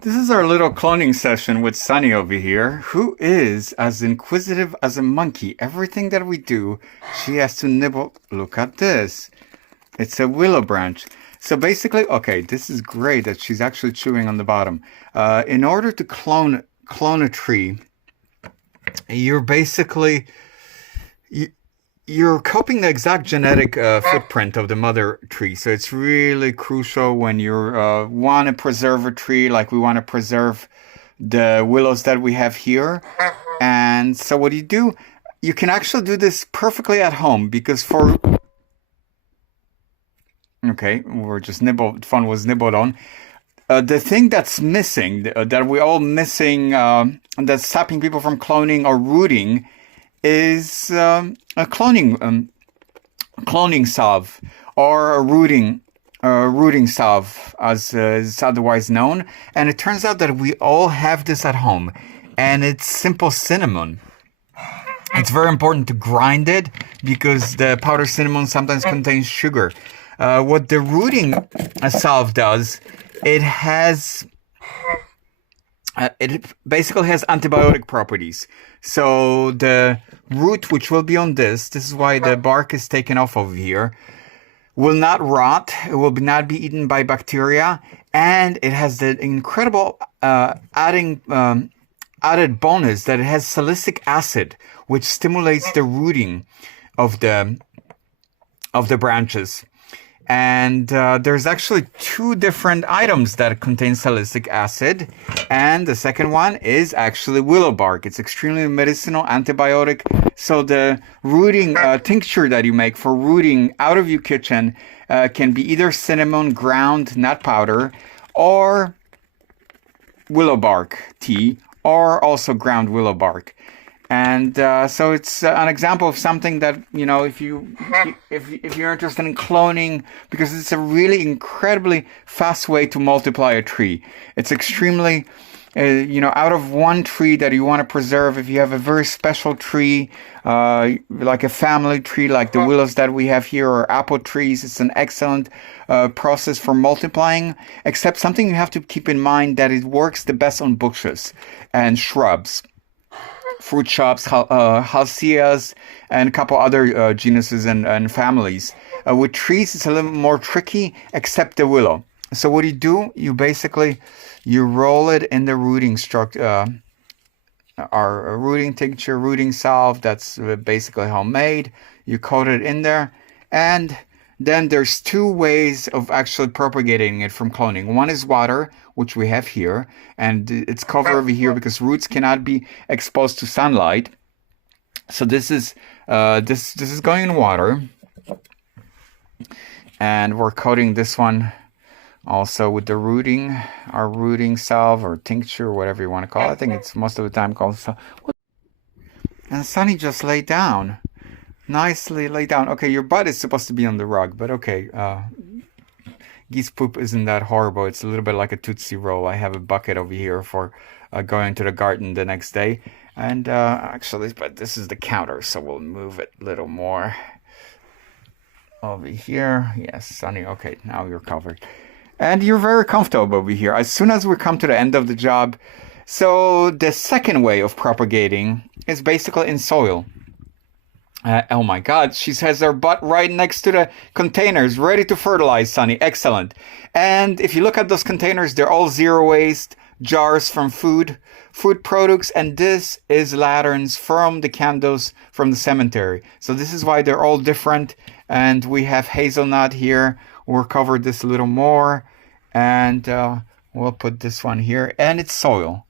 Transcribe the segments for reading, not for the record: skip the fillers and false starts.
This is our little cloning session with Sunny over here, who is as inquisitive as a monkey. Everything that we do, she has to nibble. Look at this. It's a willow branch. So basically, okay, this is great that she's actually chewing on the bottom. In order to clone a tree, you're basically you're copying the exact genetic footprint of the mother tree. So it's really crucial when you want to preserve a tree, like we want to preserve the willows that we have here. And so what you do, you can actually do this perfectly at home because okay, we're just nibbled, fun was nibbled on. The thing that's missing, that we're all missing, that's stopping people from cloning or rooting is a cloning salve or a rooting salve, as is otherwise known. And it turns out that we all have this at home, and it's simple cinnamon. It's very important to grind it because the powdered cinnamon sometimes contains sugar. What the rooting salve does, it basically has antibiotic properties. So the root, which will be on this is why the bark is taken off over here, will not rot. It will not be eaten by bacteria, and it has the incredible added bonus that it has salicylic acid, which stimulates the rooting of the branches. And there's actually two different items that contain salicylic acid. And the second one is actually willow bark. It's extremely medicinal, antibiotic. So the rooting tincture that you make for rooting out of your kitchen can be either cinnamon ground, not powder, or willow bark tea, or also ground willow bark. And so it's an example of something that, you know, if you're interested in cloning, because it's a really incredibly fast way to multiply a tree. It's extremely, out of one tree that you want to preserve, if you have a very special tree, like a family tree, like the willows that we have here, or apple trees, it's an excellent process for multiplying, except something you have to keep in mind, that it works the best on bushes and shrubs. Fruit shops, halceas, and a couple other genuses and families. With trees, it's a little more tricky, except the willow. So what do? You roll it in the rooting structure, our rooting tincture, rooting salve, that's basically homemade. You coat it in there, and then there's two ways of actually propagating it from cloning. One is water, which we have here, and it's covered over here because roots cannot be exposed to sunlight. So this is going in water, and we're coating this one also with the our rooting salve or tincture, whatever you want to call it. I think it's most of the time called. And Sunny just laid down. Nicely laid down. Okay, your butt is supposed to be on the rug, but okay. Geese poop isn't that horrible. It's a little bit like a Tootsie Roll. I have a bucket over here for going to the garden the next day. And actually, but this is the counter, so we'll move it a little more over here. Yes, Sunny. Okay, now you're covered. And you're very comfortable over here. As soon as we come to the end of the job, so the second way of propagating is basically in soil. Oh my God, she has her butt right next to the containers, ready to fertilize, Sunny. Excellent. And if you look at those containers, they're all zero waste jars from food products, and this is lanterns from the candles from the cemetery. So this is why they're all different. And we have hazelnut here. We'll cover this a little more, and we'll put this one here. And it's soil,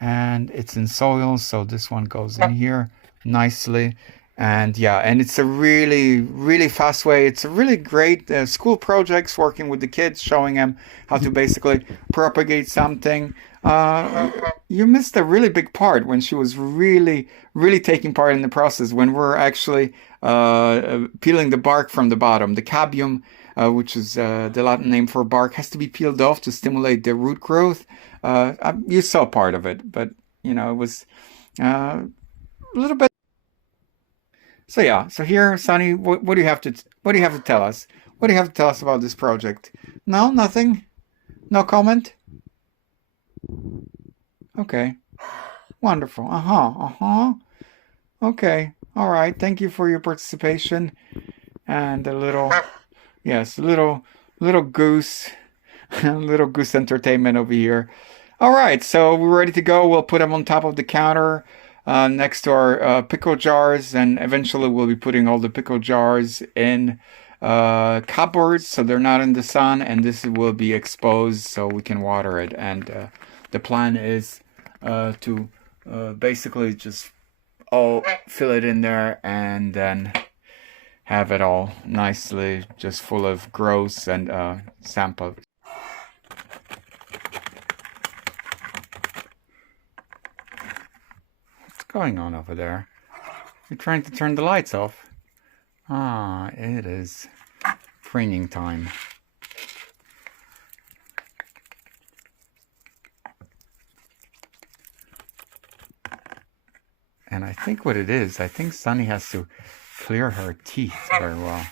and it's in soil, so this one goes in here nicely. And yeah, and it's a really, really fast way. It's a really great school projects, working with the kids, showing them how to basically propagate something. You missed a really big part when she was really, really taking part in the process, when we're actually peeling the bark from the bottom. The cabium, which is the Latin name for bark, has to be peeled off to stimulate the root growth. You saw part of it, but, it was a little bit. So yeah, so here, Sunny, what do you have to tell us? What do you have to tell us about this project? No, nothing? No comment? Okay. Wonderful. Okay. All right. Thank you for your participation. And a little, yes, little goose, little goose entertainment over here. All right. So we're ready to go. We'll put them on top of the counter, next to our pickle jars. And eventually we'll be putting all the pickle jars in cupboards so they're not in the sun. And this will be exposed so we can water it. And the plan is to basically just all fill it in there and then have it all nicely just full of growth and sample. What's going on over there? You're trying to turn the lights off. Ah, it is preening time. And I think what it is, I think Sunny has to clear her teeth very well.